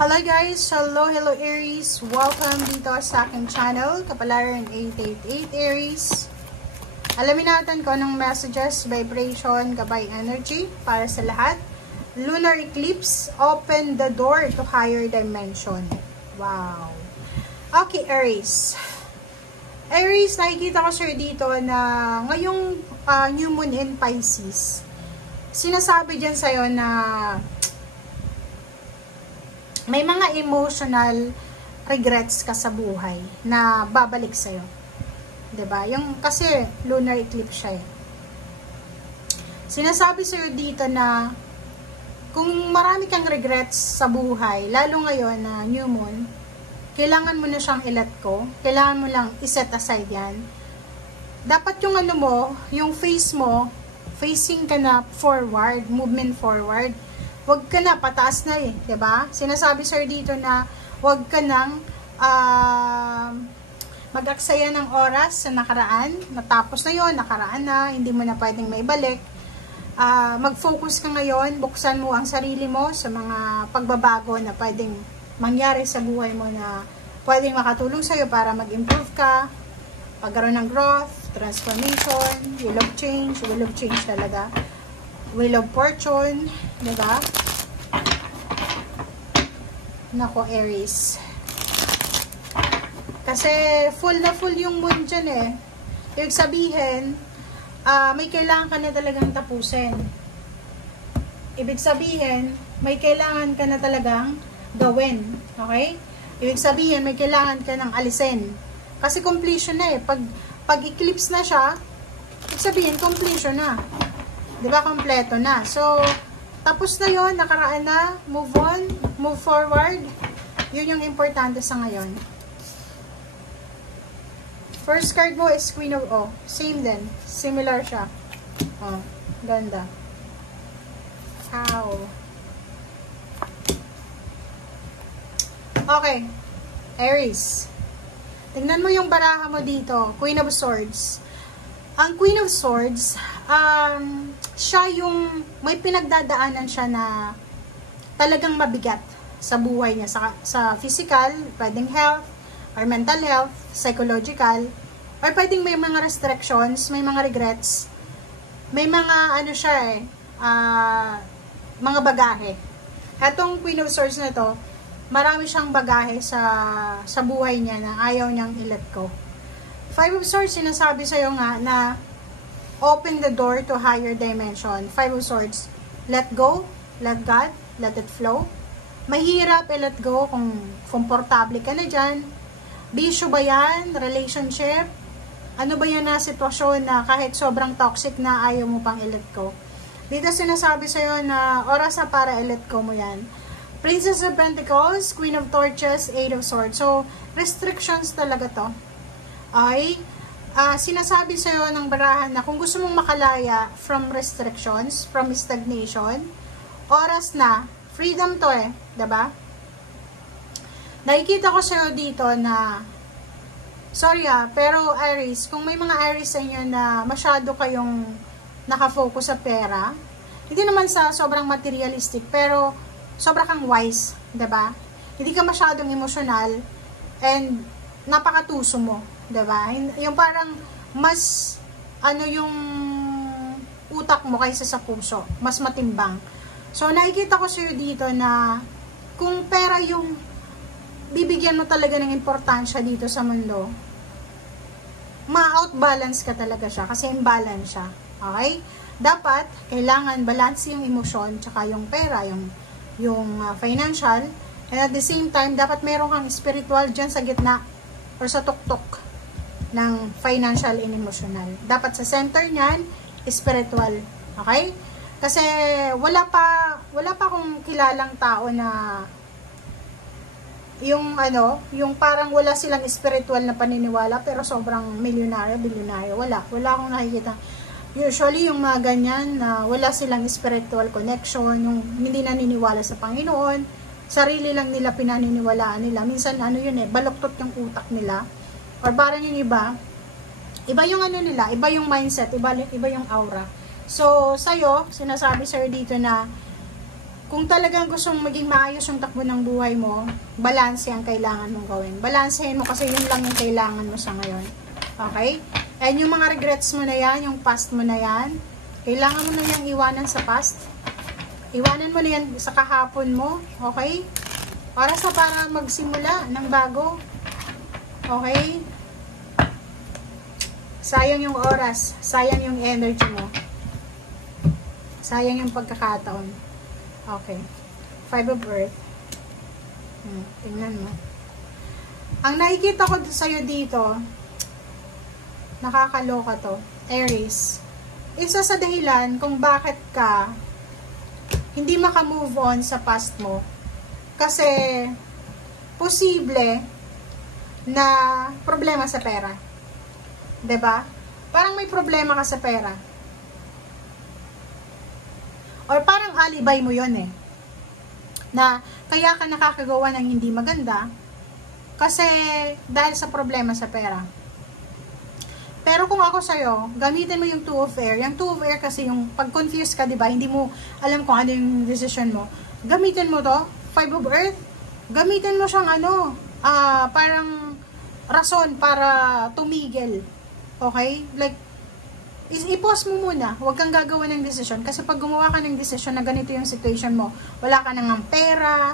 Hello guys! Hello Aries! Welcome dito sa aking channel, Kapalaran 888 Aries. Alamin natin kung anong messages, vibration, gabay energy para sa lahat. Lunar eclipse, open the door to higher dimension. Wow! Okay Aries. Aries, nakikita ko sir dito na ngayong new moon in Pisces, sinasabi dyan sa'yo na may mga emotional regrets ka sa buhay na babalik sa'yo. 'Di ba? Yung kasi lunar eclipse siya eh. Sinasabi sa'yo dito na kung marami kang regrets sa buhay, lalo ngayon na new moon, kailangan mo na siyang i-let go. Kailangan mo lang i-set aside yan. Dapat yung ano mo, yung face mo, facing ka na forward, movement forward. Huwag ka na, pataas na eh, 'di ba? Sinasabi sir dito na huwag ka nang mag-aksaya ng oras sa nakaraan, natapos na 'yon, nakaraan na, hindi mo na pwedeng maibalik. Mag-focus ka ngayon, buksan mo ang sarili mo sa mga pagbabago na pwedeng mangyari sa buhay mo na pwedeng makatulong sa iyo para mag-improve ka, pagkaroon ng growth, transformation, will of change talaga. Wheel of Fortune, diba? Nako, Aries. Kasi full na full yung moon dyan eh. Ibig sabihin, may kailangan ka na talagang tapusin. Ibig sabihin, may kailangan ka na talagang gawin. Okay? Ibig sabihin, may kailangan ka ng alisin. Kasi completion na eh. Pag eclipse na siya, ibig sabihin, completion na. Diba, kompleto na. So, tapos na yon, nakaraan na, move on, move forward. Yun yung importante sa ngayon. First card mo is Queen of O. Same din. Similar siya. Oh, ganda. Ow. Okay. Aries. Tingnan mo yung baraha mo dito. Queen of Swords. Ang Queen of Swords, siya yung may pinagdadaanan siya na talagang mabigat sa buhay niya, sa physical, pwedeng health, or mental health, psychological, or pwedeng may mga restrictions, may mga regrets, may mga ano siya eh, mga bagahe. Etong Queen of Swords na to, marami siyang bagahe sa buhay niya na ayaw niyang i-let go. Five of Swords, sinasabi sa'yo nga na open the door to higher dimension. Five of Swords, let go, let God, let it flow. Mahirap i-let go kung komportable ka na dyan. Bisyo ba yan? Relationship? Ano ba yan na sitwasyon na kahit sobrang toxic na ayaw mo pang i-let go? Dito sinasabi sa'yo na oras na para i-let go mo yan. Princess of Pentacles, Queen of Torches, Eight of Swords. So, restrictions talaga to. Ay, sinasabi sa'yo ng barahan na kung gusto mong makalaya from restrictions, from stagnation, oras na, freedom to eh, diba? Nakikita ko sa'yo dito na, sorry pero Aries, kung may mga Aries sa inyo na masyado kayong nakafocus sa pera, hindi naman sa sobrang materialistic, pero sobra kang wise, diba? Hindi ka masyadong emotional, and napakatuso mo. Diba? Yung parang mas ano yung utak mo kaysa sa puso, mas matimbang. So nakikita ko sa'yo dito na kung pera yung bibigyan mo talaga ng importansya dito sa mundo, ma-outbalance ka talaga siya kasi imbalance siya. Okay? Dapat kailangan balance yung emosyon tsaka yung pera, yung financial, and at the same time dapat meron kang spiritual dyan sa gitna or sa tuktok ng financial and emotional. Dapat sa center niyan, spiritual. Okay? Kasi wala pa akong kilalang tao na yung parang wala silang spiritual na paniniwala pero sobrang milyonaryo, bilyonaryo. Wala akong nakikita. Usually yung mga ganyan na wala silang spiritual connection, yung hindi naniniwala sa Panginoon, sarili lang nila pinaniniwalaan nila. Minsan yun baluktot yung utak nila. Or parang yung iba yung nila, iba yung mindset, iba yung aura. So, sa'yo, sinasabi sir dito na kung talagang gustong maging maayos yung takbo ng buhay mo, balanse ang kailangan mong gawin. Balansehin mo kasi yun lang yung kailangan mo sa ngayon. Okay? And yung mga regrets mo na yan, yung past mo na yan, kailangan mo na yung iwanan sa past. Iwanan mo na yan sa kahapon mo. Okay? Para magsimula ng bago. Okay? Sayang yung oras. Sayang yung energy mo. Sayang yung pagkakataon. Okay. 5 of Earth. Tingnan mo. Ang nakikita ko sa'yo dito, nakakaloka to. Aries. Isa sa dahilan kung bakit ka hindi maka-move on sa past mo. Kasi, posible na problema sa pera. 'Di ba? Parang may problema ka sa pera. Or parang alibay mo yon na kaya ka nakakagawa ng hindi maganda kasi dahil sa problema sa pera. Pero kung ako sa'yo, gamitin mo yung 2 of Air. Yung 2 of Air kasi yung pag-confuse ka, diba? Hindi mo alam kung ano yung decision mo. Gamitin mo to, 5 of Earth. Gamitin mo siyang parang rason para tumigil. Okay? Like, i-pause mo muna. Huwag kang gagawa ng decision. Kasi pag gumawa ka ng decision na ganito yung situation mo, wala ka nang pera,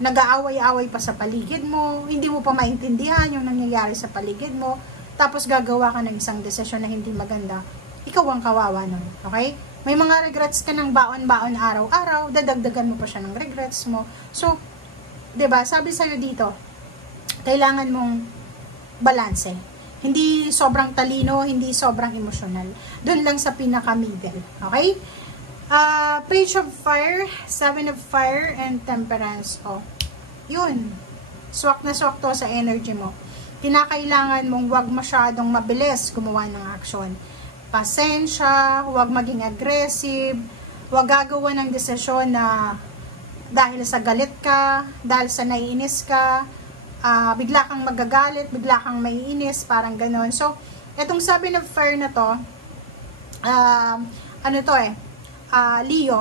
nag-aaway-away pa sa paligid mo, hindi mo pa maintindihan yung nangyayari sa paligid mo, tapos gagawa ka ng isang decision na hindi maganda, ikaw ang kawawa nun. Okay? May mga regrets ka ng baon-baon araw-araw, dadagdagan mo pa siya ng regrets mo. So, 'di ba? Sabi sa'yo dito, kailangan mong balanse. Hindi sobrang talino, hindi sobrang emosyonal. Doon lang sa pinaka-middle. Okay? Page of Fire, 7 of Fire, and Temperance. Oh, yun. Swak na swak to sa energy mo. Kinakailangan mong wag masyadong mabilis gumawa ng aksyon. Pasensya, wag maging aggressive, wag gagawa ng desisyon na dahil sa galit ka, dahil sa naiinis ka, bigla kang magagalit, bigla kang maiinis, parang ganon. So, etong 7 of Fire na to, Leo.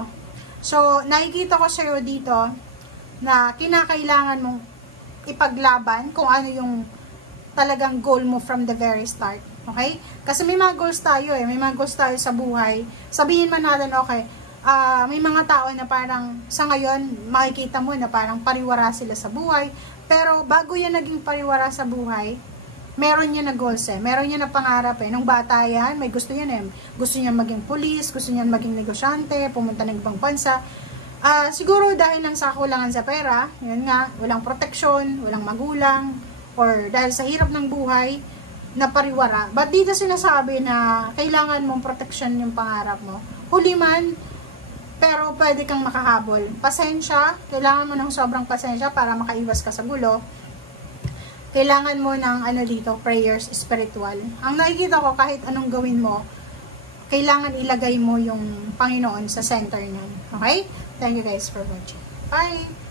So, nakikita ko sa'yo dito na kinakailangan mong ipaglaban kung ano yung talagang goal mo from the very start. Okay? Kasi may mga goals tayo may mga goals tayo sa buhay. Sabihin man natin, okay, may mga tao na parang sa ngayon, makikita mo na parang pariwara sila sa buhay. Pero bago yan naging pariwara sa buhay, meron niya na goals meron niya na pangarap Nung bata yan, may gusto yan Gusto niya maging police, gusto niya maging negosyante, pumunta ng ibang bansa. Siguro dahil lang sa kulangan sa pera, yun nga, walang proteksyon, walang magulang, or dahil sa hirap ng buhay, na pariwara. But dito sinasabi na kailangan mong proteksyon yung pangarap mo. Huli man, pero pwede kang makahabol. Pasensya, kailangan mo ng sobrang pasensya para makaiwas ka sa gulo. Kailangan mo ng prayers spiritual. Ang nakikita ko, kahit anong gawin mo, kailangan ilagay mo yung Panginoon sa center niyan. Okay? Thank you guys for watching. Bye!